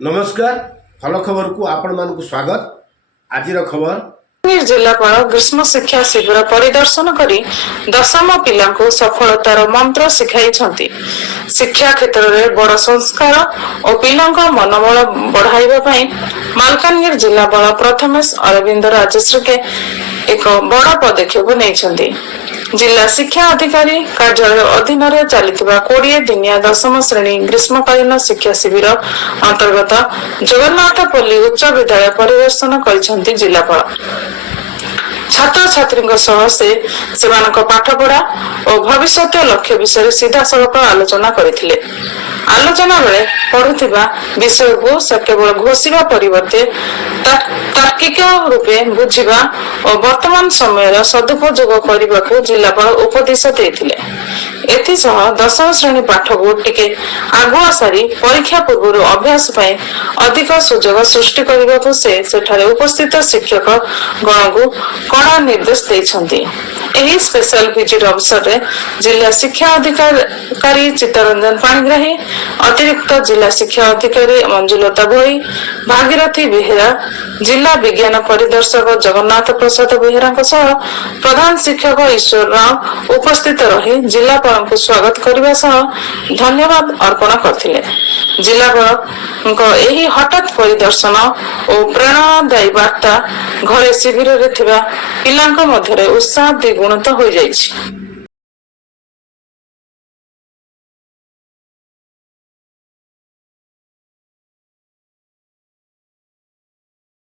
नमस्कार फल खबर को आपण मानक स्वागत। आज खबर जिलापाल ग्रीष्म शिक्षा शिविर परिदर्शन करी दशम पिला सफलतार मंत्र शिखाई। शिक्षा क्षेत्र में बड़ संस्कार और पिला मनोबल बढ़ाई मालकानगिरी जिलापाल प्रथमेश अरविंद राजश्री के एक बड़ पदक्षेप नहीं। जिला शिक्षा अधिकारी कार्यालय अधीन चलता 20 दिनिया दशम श्रेणी ग्रीष्मकालीन शिक्षा शिविर अंतर्गत जगन्नाथपल्ली उच्च विद्यालय परिदर्शन कर जिलापाल छात्र छात्री से पाठपढ़ा और भविष्य लक्ष्य विषय सीधा सड़क आलोचना करथिले। आलोचना बेले पढ़ुथिबा विषय को से केवल घोषिबा परिवर्ते तार्किक रूपे बुझिबा और वर्तमान समय सदुपयोग करने को जिलापाल उपदेश देथिले। एथिसह दशम श्रेणी पाठ को टिके आगुआ सारी परीक्षा पूर्व अभ्यास पाए अधिक सुजोग सृष्टि करने को से सेठारे उपस्थित शिक्षक गण को कड़ा निर्देश देइछन्ति। एही स्पेशल विजिट अवसर रे जिला शिक्षा अधिकारी चित्तरंजन पाणिग्राही, अतिरिक्त जिला शिक्षा अधिकारी मंजुलता भोई, भागीरथी बेहेरा, जिला विज्ञान परिदर्शक जगन्नाथ प्रसाद बेहेरा प्रधान शिक्षक ईश्वर राव उपस्थित रही जिलापाल को स्वागत करने सह धन्यवाद अर्पण करथिले। जिलापाल एही हठात परिदर्शन और प्रेरणादायी वार्ता घरे शिविर रे थिबा पिलांक मध्यरे उत्साह द्विगुणित हो जाइछि।